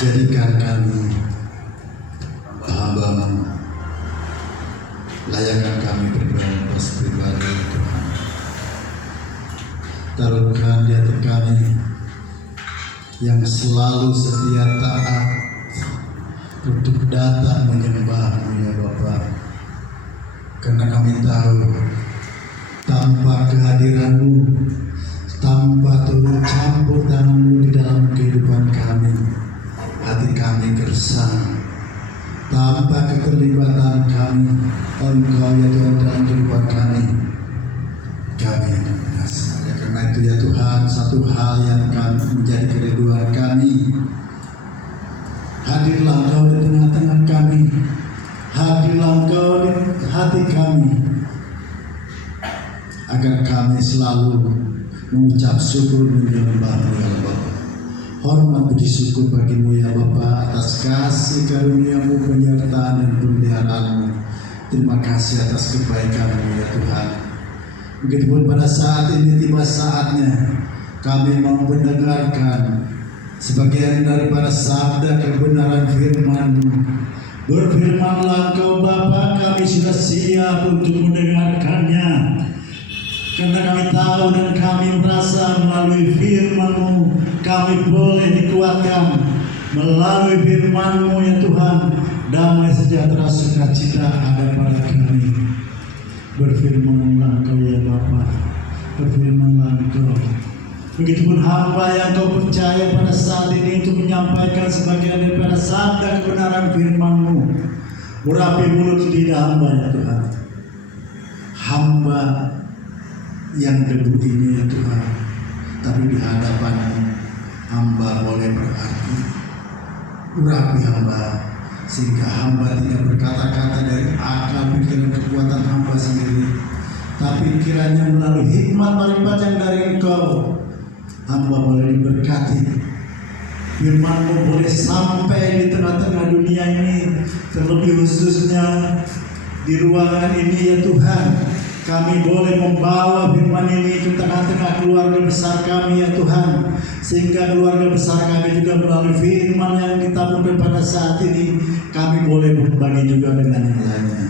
Jadikan kami hamba-Mu, layakkan kami pribadi Tuhan. Taruhkan di hati kami yang selalu setia taat untuk datang menyembah-Mu ya Bapa, karena kami tahu tanpa kehadiran-Mu, tanpa turut campur tangan-Mu di dalam kehidupan kami, hati kami gersang. Tanpa keterlibatan kami, Engkau ya Tuhan dalam kehidupan kami akan binasa. Ya, karena itu ya Tuhan, satu hal yang akan menjadi kerinduan kami, hadirlah Engkau di tengah-tengah kami, hadirlah Engkau di hati kami, agar kami selalu mengucap syukur menyembah-Mu ya Bapa. Hormat puji syukur bagi-Mu ya Bapa atas kasih karunia-Mu, penyertaan dan pemeliharaan-Mu. Terima kasih atas kebaikan-Mu ya Tuhan. Begitupun pada saat ini tiba saatnya kami mau mendengarkan sebagian daripada sabda kebenaran firman-Mu. Berfirmanlah Engkau Bapa, kami sudah siap untuk mendengarkannya. Karena kami tahu dan kami merasa melalui firman-Mu kami boleh dikuatkan. Melalui firman-Mu ya Tuhan, damai sejahtera sukacita ada pada kami. Berfirmanlah Engkau ya Bapa, berfirmanlah Engkau. Begitupun hamba yang Kau percaya pada saat ini untuk menyampaikan sebagian daripada sabda kebenaran firman-Mu. Urapi mulut lidah hamba ya Tuhan. Hamba yang debu ini ya Tuhan, tapi di hadapan-Mu hamba boleh berarti. Urapi hamba sehingga hamba tidak berkata-kata dari akal pikiran kekuatan hamba sendiri, tapi kiranya melalui hikmat marifat yang dari Engkau hamba boleh diberkati. Firman-Mu boleh sampai di tengah-tengah dunia ini, terlebih khususnya di ruangan ini ya Tuhan. Kami boleh membawa firman ini ke tengah-tengah keluarga besar kami ya Tuhan, sehingga keluarga besar kami juga melalui firman yang kita berikan pada saat ini kami boleh berbagi juga dengan yang lainnya.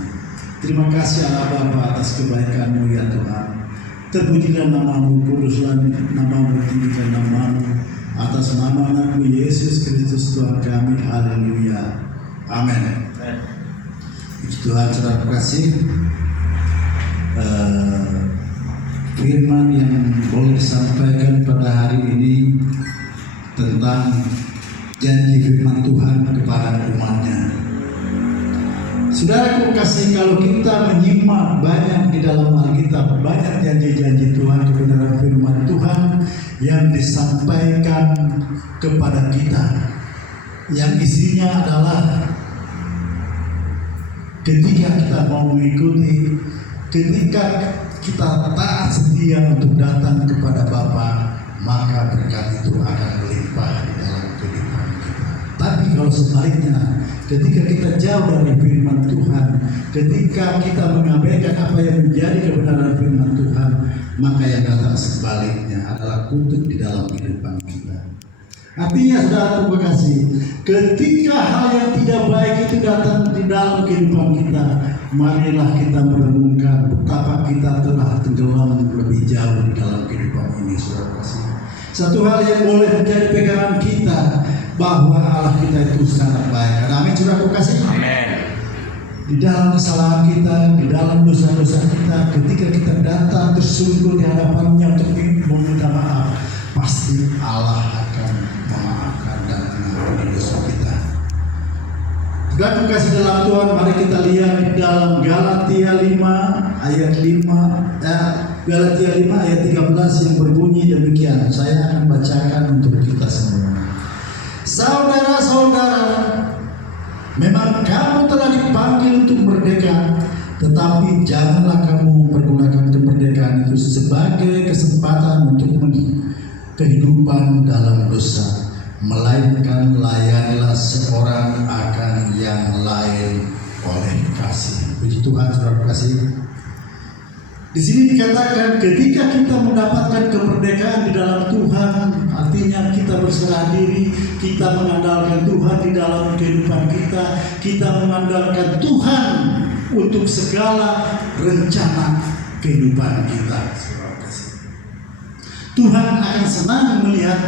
Terima kasih Allah Bapa atas kebaikan-Mu ya Tuhan. Terpujilah nama-Mu, kuduslah nama-Mu, tinggikan nama-Mu, atas nama Anak-Mu Yesus Kristus Tuhan kami. Haleluya. Amin. Puji Tuhan, saudara kasih. Firman yang boleh disampaikan pada hari ini tentang janji firman Tuhan kepada umat-Nya. Saudaraku kasih, kalau kita menyimak banyak di dalam Alkitab, banyak janji-janji Tuhan, kebenaran firman Tuhan yang disampaikan kepada kita, yang isinya adalah ketika kita mau mengikuti, ketika kita taat setia untuk datang kepada Bapa, maka berkat itu akan melimpah di dalam kehidupan kita. Tapi kalau sebaliknya, ketika kita jauh dari firman Tuhan, ketika kita mengabaikan apa yang menjadi kebenaran firman Tuhan, maka yang datang sebaliknya adalah kutuk di dalam kehidupan kita. Artinya saudara kasih, ketika hal yang tidak baik itu datang di dalam kehidupan kita, marilah kita merenungkan betapa kita telah tenggelam lebih jauh di dalam kehidupan ini, saudara kasih. Satu hal yang boleh menjadi pegangan kita, bahwa Allah kita itu sangat baik. Amin, saudara kasih. Amin. Di dalam kesalahan kita, di dalam dosa-dosa kita, ketika kita datang tersungkur di hadapan-Nya untuk meminta maaf, pasti Allah akan memaafkan dan mengampuni dosa kita. Saudara kasih dalam Tuhan, mari kita lihat di dalam Galatia 5 ayat 13 yang berbunyi demikian. Saya akan bacakan untuk kita semua. Saudara-saudara, memang kamu telah dipanggil untuk merdeka, tetapi janganlah kamu mempergunakan kemerdekaan itu sebagai kesempatan untuk kehidupan dalam dosa, melainkan layanilah seorang akan yang lain oleh kasih. Puji Tuhan, saudara kasih. Di sini dikatakan ketika kita mendapatkan kemerdekaan di dalam Tuhan, artinya kita berserah diri, kita mengandalkan Tuhan di dalam kehidupan kita, kita mengandalkan Tuhan untuk segala rencana kehidupan kita. Tuhan akan senang melihat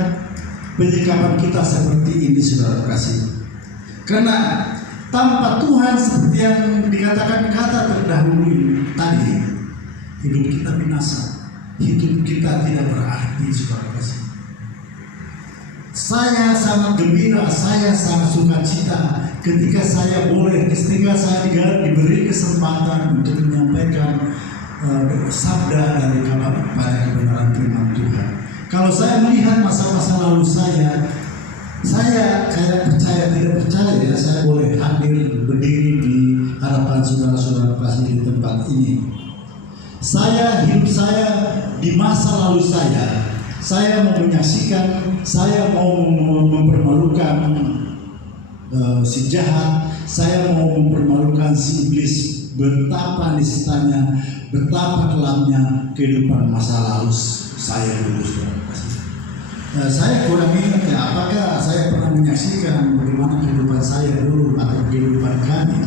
penyikapan kita seperti ini, saudara kasih. Karena tanpa Tuhan, seperti yang dikatakan kata terdahulu tadi, hidup kita binasa, hidup kita tidak berarti, saudara kasih. Saya sangat gembira, saya sangat sukacita ketika saya boleh, ketika saya diberi kesempatan untuk menyampaikan sabda dari pada kebenaran firman Tuhan. Kalau saya melihat masa-masa lalu saya kayak percaya tidak percaya ya, saya boleh hadir berdiri di hadapan saudara-saudara kasih di tempat ini. Hidup saya di masa lalu saya mau menyaksikan, saya mau mempermalukan si jahat, saya mau mempermalukan si iblis. Betapa nistanya, betapa kelamnya kehidupan masa lalu saya dulu, saudara. Saya kurang ingat ya, apakah saya pernah menyaksikan bagaimana kehidupan saya dulu atau kehidupan kami.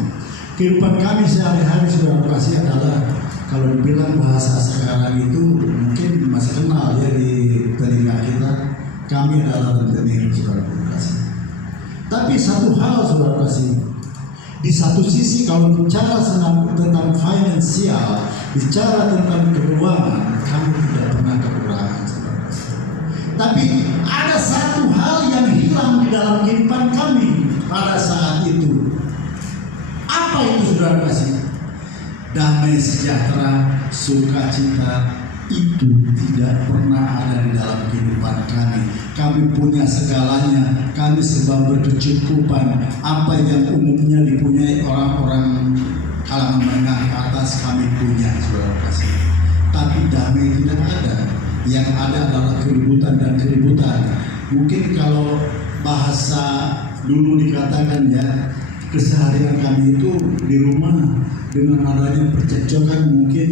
Kehidupan kami sehari-hari, saudara kasih, adalah kalau dibilang bahasa sekarang itu mungkin masih kenal ya di telinga kita. Kami adalah rentenir, saudara kasih. Tapi satu hal, saudara kasih, di satu sisi kalau bicara tentang finansial, bicara tentang keuangan, kami tidak pernah kekurangan. Tapi ada satu hal yang hilang di dalam kehidupan kami pada saat itu. Apa itu, saudara kasih? Damai sejahtera, sukacita itu tidak pernah ada di dalam kehidupan kami. Kami punya segalanya, kami sebab berkecukupan. Apa yang umumnya dipunyai orang-orang kalangan menengah ke atas, kami punya, saudara kasih. Tapi damai tidak ada. Yang ada adalah keributan dan keributan. Mungkin kalau bahasa dulu dikatakan ya, keseharian kami itu di rumah dengan adanya percekcokan, mungkin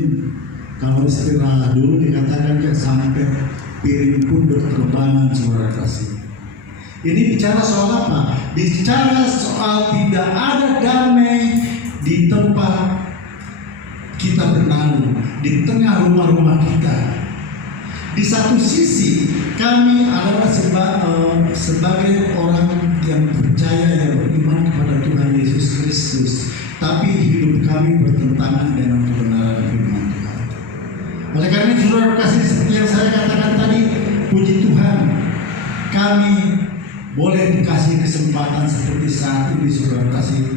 kalau istilah dulu dikatakan kan sampai piring pun berterbangan, saudara kasih. Ini bicara soal apa? Bicara soal tidak ada damai di tempat kita bernaung, di tengah rumah-rumah kita. Di satu sisi kami adalah sebagai orang yang percaya, yang beriman kepada Tuhan Yesus Kristus, tapi hidup kami bertentangan dengan kebenaran firman Tuhan. Oleh karena itu, saudara kasih, seperti yang saya katakan tadi, puji Tuhan, kami boleh dikasih kesempatan seperti saat ini, saudara kasih,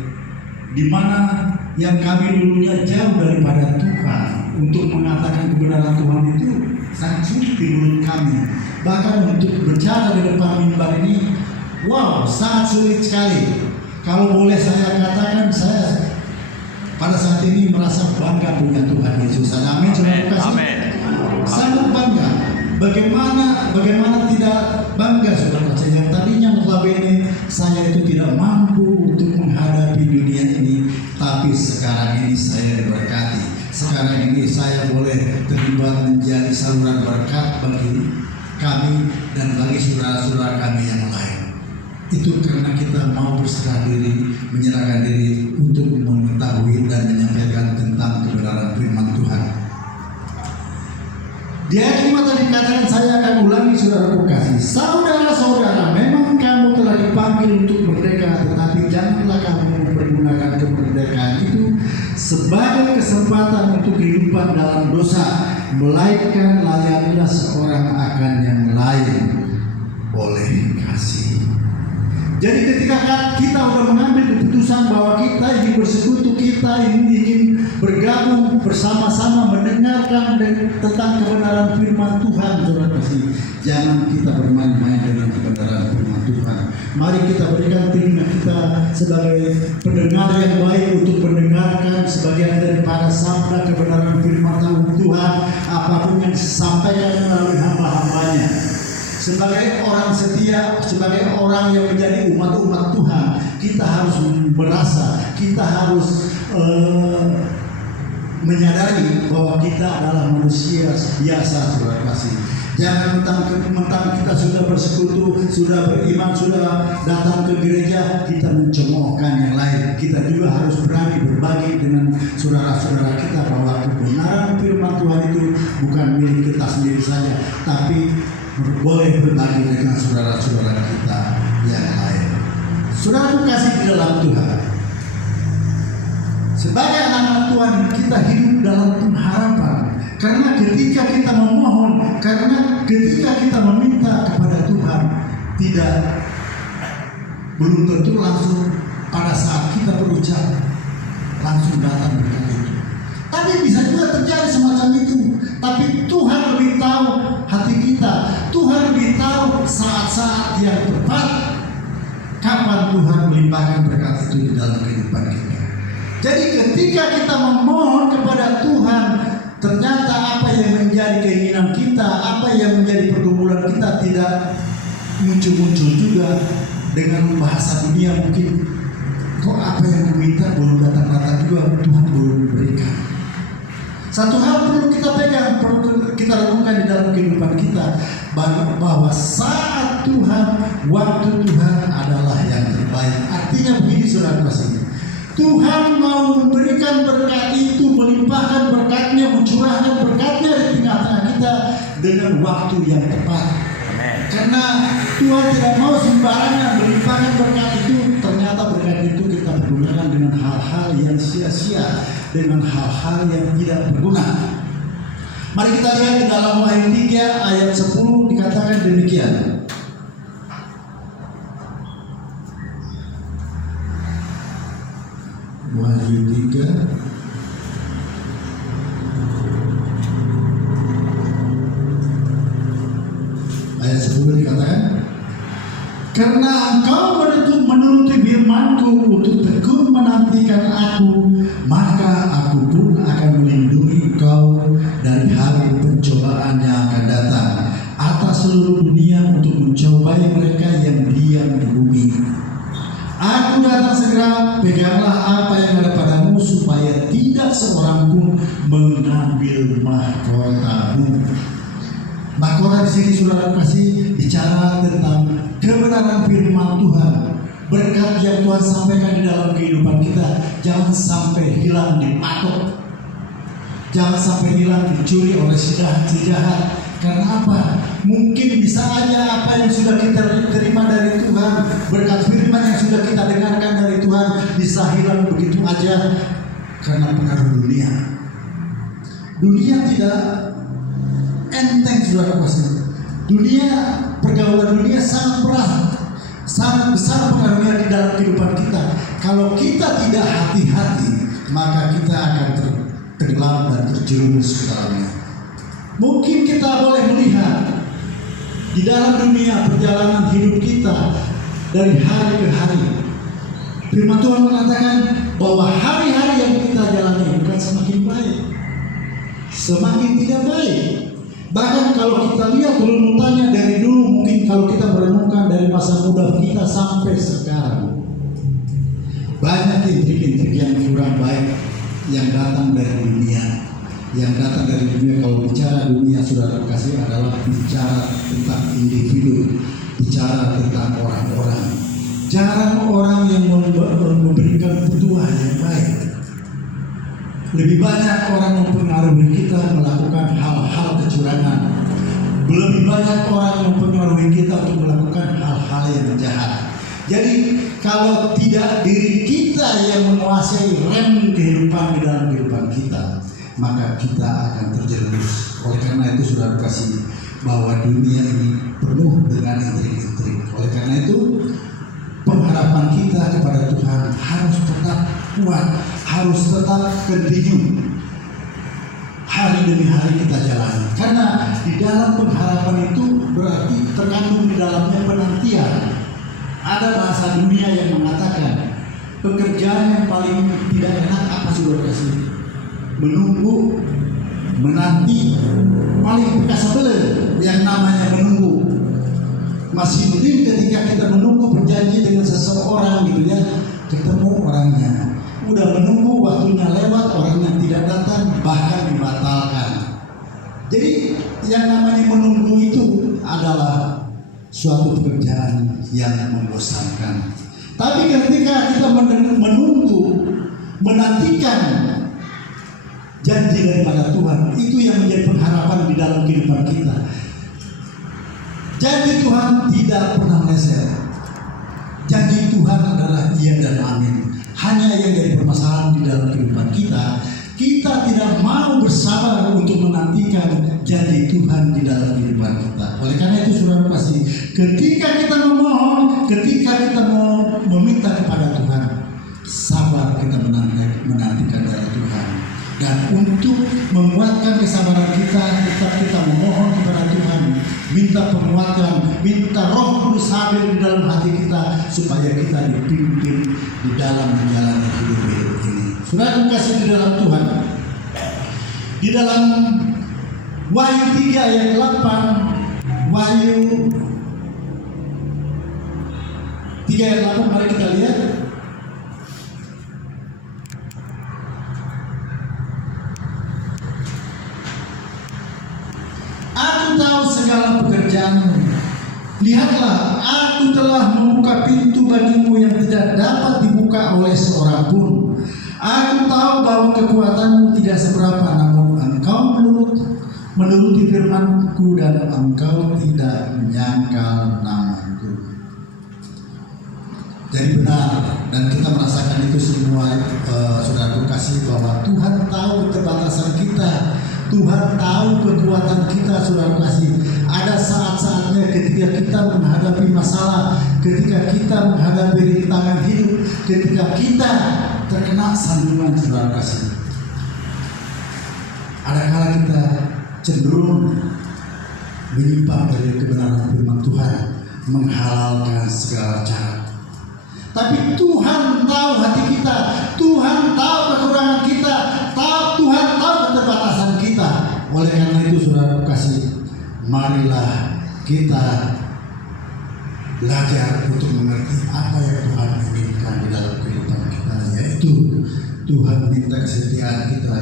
di mana yang kami dulunya jauh daripada Tuhan, untuk mengatakan kebenaran Tuhan itu sangat sulit di mulut kami. Bahkan untuk bicara di depan mimbar ini, wow, sangat sulit sekali. Kalau boleh saya katakan, saya pada saat ini merasa bangga punya Tuhan Yesus. Amin, saudara kasih. Sangat bangga. Bagaimana tidak bangga, saudara kasih? Yang tadinya notabene saya itu tidak mampu untuk menghadapi dunia ini, tapi sekarang ini saya diberkati. Sekarang ini saya boleh terlibat menjadi saluran berkat bagi kami dan bagi saudara-saudara kami yang lain. Itu karena kita mau berserah diri, menyerahkan diri untuk mengetahui dan menyampaikan tentang kebenaran firman Tuhan. Di ayat 5 tadi dikatakan, saya akan ulangi, saudara kasih. Saudara-saudara, memang kamu telah dipanggil untuk merdeka, tetapi janganlah kamu mempergunakan kemerdekaan itu sebagai kesempatan untuk kehidupan dalam dosa, melainkan layanilah seorang akan yang lain oleh kasih. Jadi ketika kita sudah mengambil keputusan bahwa kita ingin bersekutu, kita ingin bergabung bersama-sama mendengarkan tentang kebenaran firman Tuhan, saudara kasih, jangan kita bermain-main dengan kebenaran firman Tuhan. Mari kita berikan telinga kita sebagai pendengar yang baik untuk mendengarkan sebagian daripada sabda kebenaran firman Tuhan, apapun yang disampaikan melalui hamba-hambanya. Sebagai orang setia, sebagai orang yang menjadi umat-umat Tuhan, kita harus merasa, kita harus menyadari bahwa kita adalah manusia biasa, saudara kasih. Jangan mentang kita sudah bersekutu, sudah beriman, sudah datang ke gereja, kita mencemoohkan yang lain. Kita juga harus berani berbagi dengan saudara-saudara kita bahwa kebenaran firman Tuhan itu bukan milik kita sendiri saja, tapi boleh berbagi dengan saudara-saudara kita yang lain. Saudara kasih di dalam Tuhan. Sebagai anak Tuhan, kita hidup dalam pengharapan. Karena ketika kita memohon, karena ketika kita meminta kepada Tuhan, belum tentu langsung pada saat kita berucap langsung datang berkat itu. Tapi bisa juga terjadi semacam itu. Tapi Tuhan lebih tahu hati kita. Tuhan lebih tahu saat-saat yang tepat kapan Tuhan melimpahkan berkat itu di dalam kehidupan kita. Jadi ketika kita memohon kepada Tuhan, ternyata apa yang menjadi keinginan kita, apa yang menjadi pergumulan kita tidak muncul-muncul juga dengan bahasa dunia. Mungkin kok apa yang meminta belum datang-datang juga, Tuhan belum berikan. Satu hal perlu kita pegang, perlu kita renungkan di dalam kehidupan kita, bahwa saat Tuhan, waktu Tuhan adalah yang terbaik. Artinya begini saudara kasih, Tuhan mau memberikan berkat itu, melimpahkan berkatnya, mencurahkan berkatnya di tengah-tengah kita dengan waktu yang tepat. Karena Tuhan tidak mau sembarangan melimpahkan berkat itu, ternyata berkat itu kita pergunakan dengan hal-hal yang sia-sia, dengan hal-hal yang tidak berguna. Mari kita lihat di dalam Wahyu 3 ayat 10 dikatakan demikian. Wahyu 3 ayat 10 dikatakan, karena engkau menuruti firman-Ku untuk tekun menantikan Aku, maka Aku pun akan melindungi engkau dari hari pencobaan yang akan datang atas seluruh dunia untuk mencobai mereka yang diam di bumi. Aku datang segera, peganglah apa yang ada padamu supaya tidak seorang pun mengambil mahkotamu. Mahkota di sini saudara kasih bicara tentang kebenaran firman Tuhan. Berkat yang Tuhan sampaikan di dalam kehidupan kita jangan sampai hilang dipatok, jangan sampai hilang dicuri oleh si jahat. Karena apa? Mungkin bisa aja apa yang sudah kita terima dari Tuhan, berkat firman yang sudah kita dengarkan dari Tuhan bisa hilang begitu aja karena pengaruh dunia. Dunia tidak enteng saudara kasih. Dunia, pergaulan dunia sangat berat, sangat besar pengaruhnya di dalam kehidupan kita. Kalau kita tidak hati-hati, maka kita akan tenggelam dan terjerumus ke dalamnya. Mungkin kita boleh melihat di dalam dunia perjalanan hidup kita dari hari ke hari. Firman Tuhan mengatakan bahwa hari-hari yang kita jalani bukan semakin baik, semakin tidak baik. Bahkan kalau kita lihat runutannya dari dulu, mungkin kalau kita merenungkan dari masa muda kita sampai sekarang, banyak intrik-intrik yang kurang baik yang datang dari dunia. Yang datang dari dunia, kalau bicara dunia saudara kasih adalah bicara tentang individu, bicara tentang orang-orang. Jarang orang yang memberikan petua yang baik. Lebih banyak orang mempengaruhi kita melakukan hal-hal kecurangan. Lebih banyak orang mempengaruhi kita untuk melakukan hal-hal yang jahat. Jadi kalau tidak diri kita yang menguasai rem kehidupan di dalam kehidupan kita, maka kita akan terjerumus. Oleh karena itu saudara kasih bahwa dunia ini penuh dengan intrik-intrik. Oleh karena itu pengharapan kita kepada Tuhan harus tetap kuat, harus tetap continue. Hari demi hari kita jalani. Karena di dalam pengharapan itu berarti terkandung di dalamnya penantian. Ada bahasa dunia yang mengatakan pekerjaan yang paling tidak enak apa saudara kasih? Menunggu, menanti, paling bekas sebelum yang namanya menunggu. Masih mending ketika kita menunggu berjanji dengan seseorang gitu ya, ketemu orangnya, udah menunggu waktunya lewat, orangnya tidak datang, bahkan dibatalkan. Jadi yang namanya menunggu itu adalah suatu pekerjaan yang membosankan. Tapi ketika kita menunggu, menantikan janji daripada Tuhan, itu yang menjadi pengharapan di dalam kehidupan kita. Janji Tuhan tidak pernah meleset. Janji Tuhan adalah iya dan amin. Hanya yang jadi permasalahan di dalam kehidupan kita, kita tidak mau bersabar untuk menantikan janji Tuhan di dalam kehidupan kita. Oleh karena itu saudara kasih, ketika kita memohon, ketika kita mau meminta kepada Tuhan, sabar kita menantikan dari Tuhan. Dan untuk menguatkan kesabaran kita, tetap kita memohon kepada Tuhan, minta penguatan, minta Roh Kudus hadir di dalam hati kita supaya kita dipimpin di dalam menjalani hidup ini. Saudara kasih di dalam Tuhan, di dalam Wahyu 3 ayat 8, Wahyu 3 ayat 8, mari kita lihat. Aku tahu segala pekerjaanmu. Lihatlah, aku telah membuka pintu bagimu yang tidak dapat dibuka oleh seorang pun. Aku tahu bahwa kekuatanmu tidak seberapa, namun engkau menuruti firman-Ku dan engkau tidak menyangkal nama-Ku. Jadi benar, dan kita merasakan itu semua, saudara kasih, bahwa Tuhan tahu keterbatasan kita. Tuhan tahu kekuatan kita, saudara kasih. Ada saat-saatnya ketika kita menghadapi masalah, ketika kita menghadapi rintangan hidup, ketika kita terkena sandungan, saudara kasih. Ada kala kita cenderung menyimpang dari kebenaran firman Tuhan, menghalalkan segala cara. Tapi Tuhan tahu hati kita, Tuhan tahu kekurangan kita, Tuhan tahu keterbatasan kita. Oleh karena itu saudara kasih, marilah kita belajar untuk mengerti apa yang Tuhan inginkan di dalam kehidupan kita, yaitu Tuhan minta kesetiaan kita,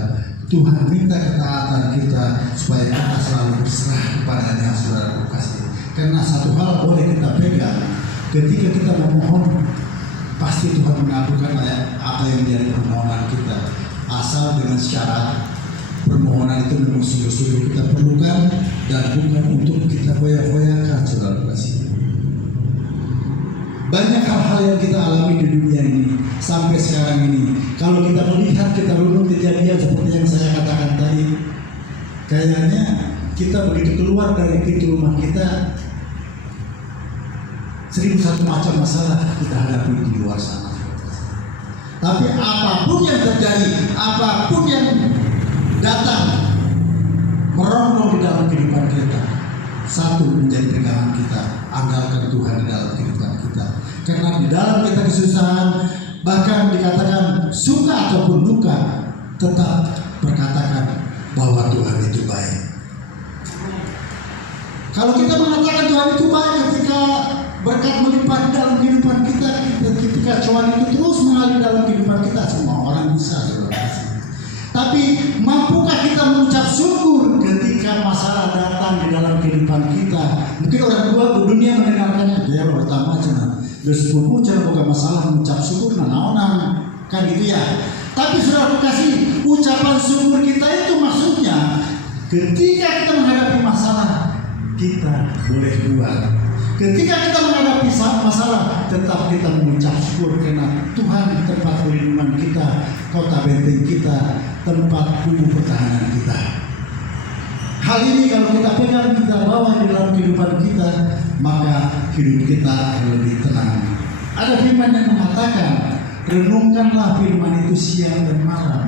Tuhan minta ketaatan kita, supaya kita selalu berserah kepada-Nya, saudara kasih. Karena satu hal boleh kita pegang, ketika kita memohon, pasti Tuhan mengabulkan apa yang menjadi permohonan kita, asal dengan syarat permohonan itu memang sungguh-sungguh kita perlukan dan bukan untuk kita foya-foyakan, saudara kasih. Banyak hal-hal yang kita alami di dunia ini sampai sekarang ini. Kalau kita melihat, kita runut kejadian seperti yang saya katakan tadi, kayaknya kita begitu keluar dari pintu rumah kita, 1001 macam masalah kita hadapi di luar sana. Tapi apapun yang terjadi, apapun yang datang merongrong di dalam kehidupan kita, satu menjadi pegangan kita, andalkan Tuhan di dalam kehidupan kita. Karena di dalam kita kesusahan, bahkan dikatakan suka ataupun duka, tetap berkatakan bahwa Tuhan itu baik. Kalau kita mengatakan Tuhan itu baik, ketika berkat melimpah dalam kehidupan kita, ketika cuan itu terus mengalir dalam kehidupan kita, semua orang bisa, saudara. Tapi mampukah kita mengucap syukur ketika masalah datang di dalam kehidupan kita? Mungkin orang tua dunia mendengarkannya, dia pertama cina, bersyukur cina bukan masalah mengucap syukur, nah, kan gitu ya. Tapi saudara kasih, ucapan syukur kita itu maksudnya ketika kita menghadapi masalah, kita boleh buat. Ketika kita menghadapi masalah, tetap kita mengucap syukur karena Tuhan tempat perlindungan kita, kota benteng kita, tempat kubu pertahanan kita. Hal ini kalau kita pegang, kita bawa di dalam kehidupan kita, maka hidup kita lebih tenang. Ada firman yang mengatakan, renungkanlah firman itu siang dan malam.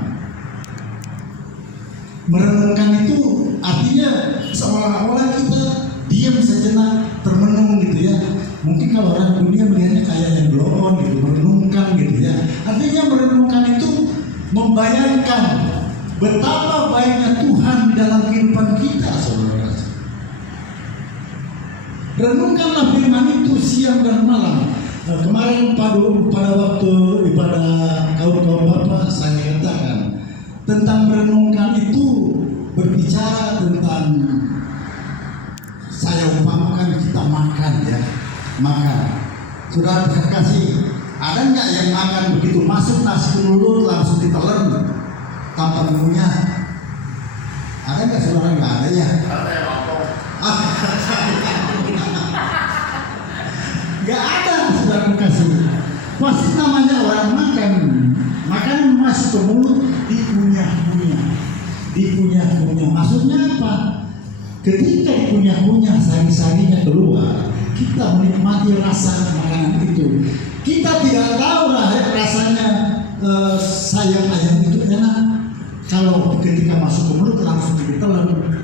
Merenungkan itu artinya seolah-olah kita diam sejenak, termenung gitu ya. Mungkin kalau orang dunia melihatnya kayak yang blow on gitu, merenungkan gitu ya. Artinya merenungkan itu membayangkan betapa baiknya Tuhan di dalam kehidupan kita, saudara. Renungkanlah firman itu siang dan malam. Kemarin pada waktu ibadah kaum Bapak, saya katakan tentang merenungkan itu berbicara tentang saya umpamakan kita makan ya, makan. Sudah terkasih, ada nggak yang makan begitu masuk nasi ke mulut langsung ditelan tanpa ngunyah? Ada nggak saudara? Nggak ada ya? Nggak ada saudara terkasih. Pasti namanya orang makan, makanan masuk ke mulut dikunyah-kunyah, dikunyah-kunyah. Maksudnya apa? Ketika dikunyah-kunyah sari-sarinya keluar, kita menikmati rasa makanan itu. Kita tidak tahu rasanya sayur ayam itu enak. Kalau ketika masuk ke mulut langsung ditelan.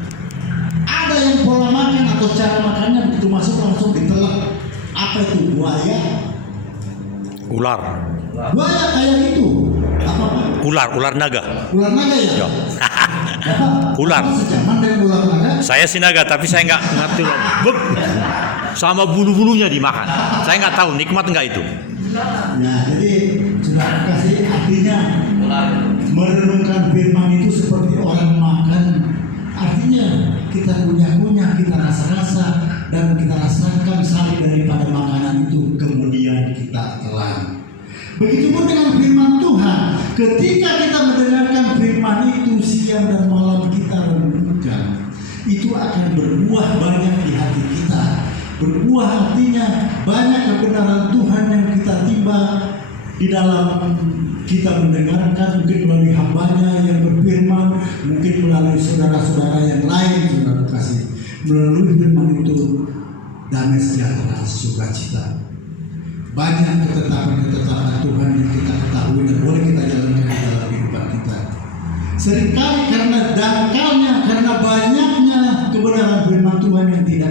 Ada yang pola makan atau cara makannya begitu masuk langsung ditelan. Apa itu? Buaya? Ular. Buaya kayak itu. Apa? Ular naga. Ular naga ya? Yo. Ular. Sejaman dengan ular naga? Saya sih naga, tapi saya nggak ngerti loh. Beb. Sama bulu-bulunya dimakan. Saya nggak tahu nikmat nggak itu. Ya, jadi sudah kasih artinya merenungkan firman itu seperti orang makan. Artinya kita kunyah-kunyah, kita rasa-rasa dan kita rasakan sari daripada makanan itu kemudian kita telan. Begitupun dengan firman Tuhan. Ketika kita mendengarkan firman itu siang dan malam kita renungkan, itu akan berbuah banyak di hati kita. Berbuah artinya banyak kebenaran Tuhan yang kita timba di dalam kita mendengarkan, mungkin melalui hambanya yang berfirman, mungkin melalui saudara-saudara yang lain, saudara kasih. Melalui firman itu damai sejahtera, sukacita. Banyak ketetapan-ketetapan Tuhan yang kita ketahui dan boleh kita jalankan di dalam kehidupan kita. Seringkali karena dangkalnya, karena banyaknya kebenaran firman Tuhan yang tidak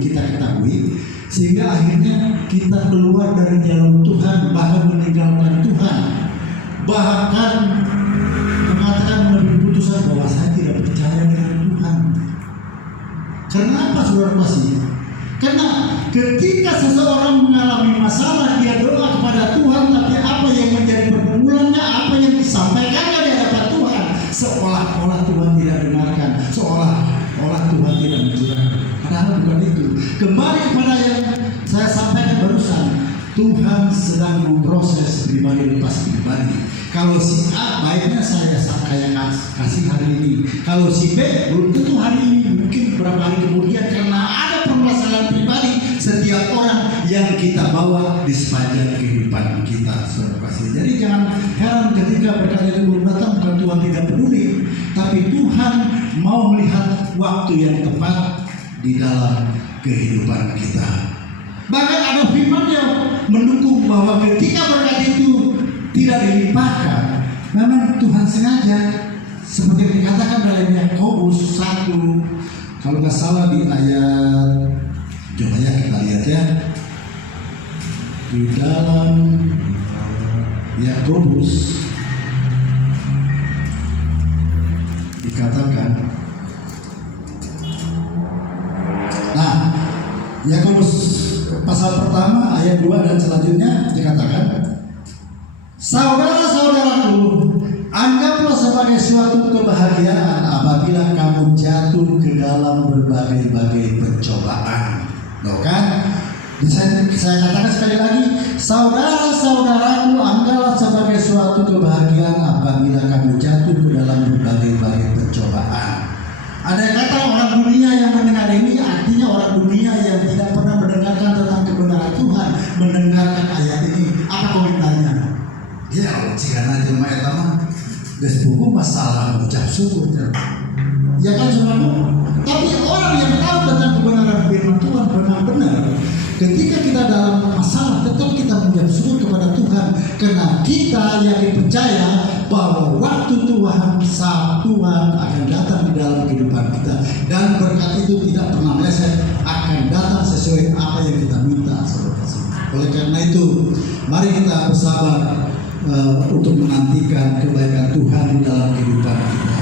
kita ketahui, sehingga akhirnya kita keluar dari jalan Tuhan, bahkan meninggalkan Tuhan, bahkan mengatakan melalui putusan bahwa saya tidak percaya dengan Tuhan. Kenapa saudara kasih? Karena ketika seseorang mengalami masalah, dia doa kepada Tuhan, tapi apa yang menjadi pergumulannya, apa yang disampaikannya di hadapan Tuhan, seolah-olah Tuhan tidak dengarkan, seolah-olah Tuhan tidak mencurahkan. Padahal bukan itu. Kembali kepada yang saya sampaikan barusan, Tuhan sedang memproses pribadi lepas pribadi. Kalau si A baiknya saya kasih hari ini, kalau si B belum tentu hari ini, mungkin beberapa hari kemudian, karena ada permasalahan pribadi setiap orang yang kita bawa di sepanjang kehidupan kita. Jadi jangan heran ketika berkata itu belum datang, bukan Tuhan tidak peduli, tapi Tuhan mau melihat waktu yang tepat di dalam kehidupan kita. Bahkan ada firman yang mendukung bahwa ketika berkat itu tidak dilimpahkan, memang Tuhan sengaja, seperti dikatakan dalam Yakobus 1, kalau nggak salah di ayat, coba ya kita lihat ya, di dalam Yakobus dikatakan, nah Yakobus pasal pertama ayat 2 dan selanjutnya dikatakan, saudara-saudaraku, anggaplah sebagai suatu kebahagiaan apabila kamu jatuh ke dalam berbagai-bagai pencobaan. Loh kan? Saya katakan sekali lagi, saudara-saudaraku, anggaplah sebagai suatu kebahagiaan apabila kamu jatuh ke dalam berbagai-bagai pencobaan. Ada yang kata orang dunia yang mendengar ini, artinya orang dunia yang tidak pernah mendengarkan tentang kebenaran Tuhan, mendengarkan ayat ini. Apa komentarnya? Ya, jika nanti rumah etama, buku masalah mengucap syukur. Ya kan saudara? Tapi orang yang tahu tentang kebenaran firman Tuhan benar-benar, ketika kita dalam masalah, tetap kita mengucap syukur kepada Tuhan, karena kita yang percaya bahwa waktu Tuhan, saat Tuhan akan datang di dalam kehidupan kita, dan berkat itu tidak pernah meleset, akan datang sesuai apa yang kita minta. Oleh karena itu, mari kita bersabar untuk menantikan kebaikan Tuhan di dalam kehidupan kita.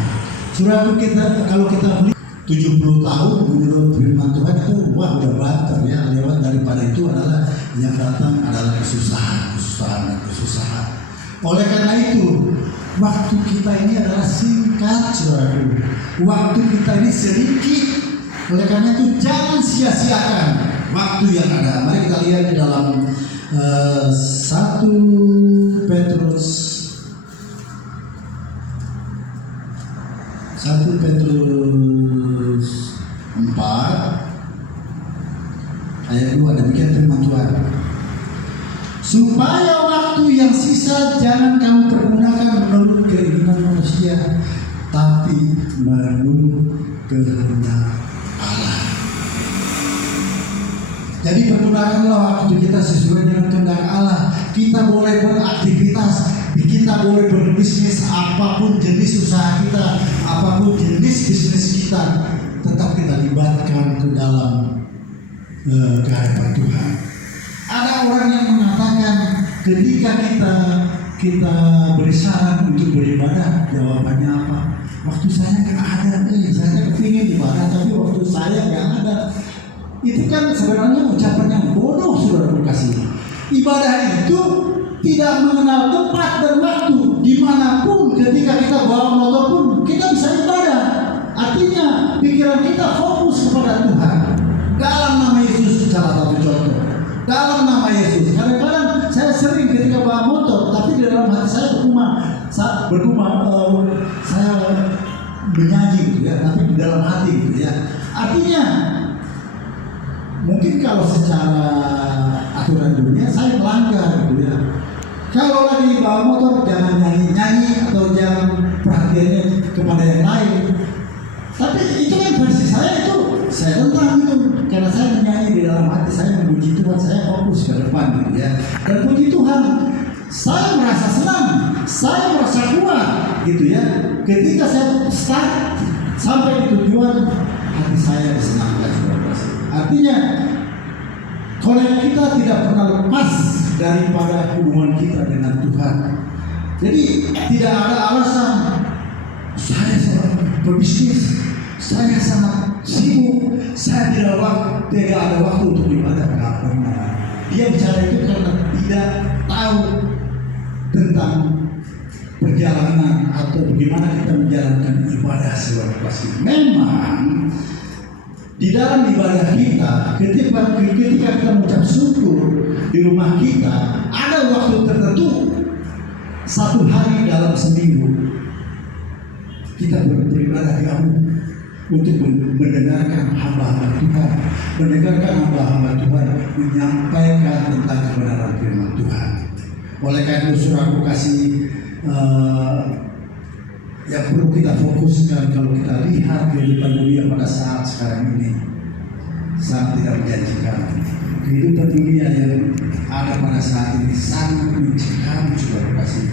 Saudaraku, kalau kita beli 70 tahun menurut firman Tuhan itu wah udah banter ya, lewat daripada itu adalah yang datang adalah kesusahan. Oleh karena itu, waktu kita ini adalah singkat, saudaraku. Waktu kita ini sedikit. Oleh karena itu jangan sia-siakan waktu yang ada. Mari kita lihat di dalam 1 Petrus 4 ayat 2, demikian firman Tuhan. Supaya waktu yang sisa jangan kamu pergunakan menurut keinginan manusia, tapi menurut kehendak Allah. Jadi pergunakanlah waktu kita sesuai dengan kehendak Allah. Kita boleh beraktivitas, kita boleh berbisnis, apapun jenis usaha kita, apapun jenis bisnis kita, tetap kita libatkan ke dalam kehadiran Tuhan. Ada orang yang mengatakan ketika kita bersyarat untuk beribadah, jawabannya apa? Waktu saya nggak ada, saya kepingin ibadah tapi waktu saya nggak ada. Itu kan sebenarnya ucapan yang bodoh, saudara kasih. Ibadah itu tidak mengenal tempat dan waktu. Dimanapun ketika kita bawa motor pun kita bisa ibadah. Artinya pikiran kita fokus kepada Tuhan. Dalam nama Yesus, salah satu contoh. Dalam nama Yesus. Kadang-kadang saya sering ketika bawa motor, tapi di dalam hati saya bergumam, saya menyanyi gitu ya, tapi di dalam hati gitu ya. Artinya mungkin kalau secara aturan dunia saya melanggar gitu ya. Kalau lagi bawa motor jangan nyanyi-nyanyi atau jangan perhatiannya kepada yang lain. Tapi itu kan versi saya, itu saya tentang itu. Karena saya menyanyi di dalam hati, saya memuji Tuhan, saya fokus ke depan gitu ya. Dan puji Tuhan, saya merasa senang, saya merasa kuat gitu ya. Ketika saya start sampai di tujuan, hati saya disenangkan. Artinya kalau kita tidak pernah lepas daripada hubungan kita dengan Tuhan. Jadi tidak ada alasan saya berbisnis, saya sangat sibuk, saya tidak ada waktu untuk ibadah. Tidak pernah. Dia bicara itu karena tidak tahu tentang perjalanan atau bagaimana kita menjalankan ibadah sebagai kasih. Memang di dalam ibadah kita, ketika kita mengucap syukur di rumah kita, ada waktu tertentu, 1 hari dalam seminggu kita beribadah kamu untuk mendengarkan hamba-hamba Tuhan, mendengarkan hamba-hamba Tuhan menyampaikan tentang kebenaran firman Tuhan. Oleh karena itu, saudaraku kasih, yang perlu kita fokuskan kalau kita lihat kehidupan dunia pada saat sekarang ini sangat tidak menjanjikan. Kehidupan dunia yang ada pada saat ini sangat mencekam, saudara kasih.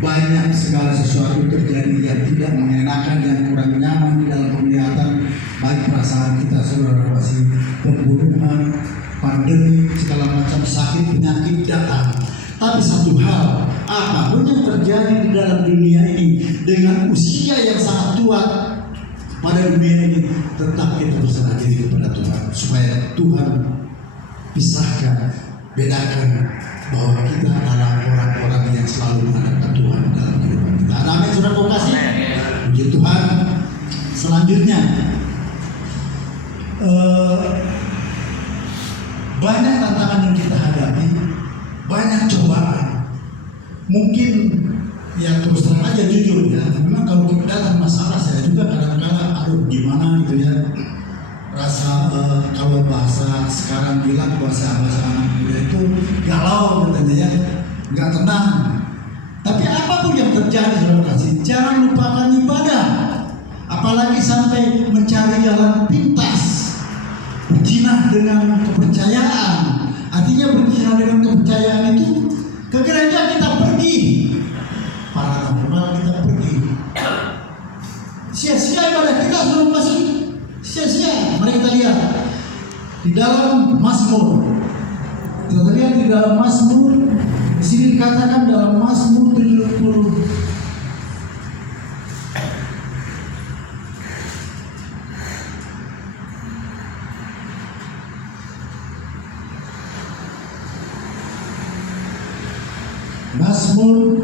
Banyak segala sesuatu terjadi yang tidak mengenakan, yang kurang nyaman di dalam penglihatan, baik perasaan kita, saudara kasih. Pembunuhan, pandemi, segala macam sakit, penyakit datang. Tapi satu hal, apapun yang terjadi di dalam dunia ini, dengan usia yang sangat tua pada dunia ini, tetap kita berserah diri kepada Tuhan, supaya Tuhan pisahkan, bedakan bahwa kita adalah orang-orang yang selalu mengandalkan Tuhan dalam kehidupan kita. Amin, saudara kasih. Puji Tuhan. Selanjutnya, banyak tantangan yang kita hadapi, banyak cobaan. Mungkin ya terus terang aja jujur ya, memang kalau kita datang masalah, saya juga kadang-kadang aduh gimana gitu ya, rasa kalau bahasa sekarang bilang bahasa anak muda itu galau katanya ya, nggak tenang. Tapi apapun yang terjadi, saudara kasih, jangan lupakan ibadah, apalagi sampai mencari jalan pintas, berjinah dengan kepercayaan. Artinya berjinah dengan kepercayaan itu ke gereja kita pergi, para normal kita pergi, sia-sia ibadah kita, belum masih sia-sia. Mari kita lihat di dalam Mazmur. Kita lihat di dalam Mazmur, di sini dikatakan dalam Mazmur 70. Mazmur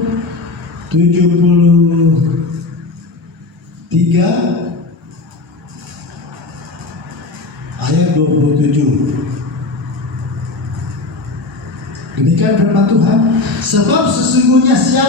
73 ayat 27. Demikian firman Tuhan, sebab sesungguhnya siapa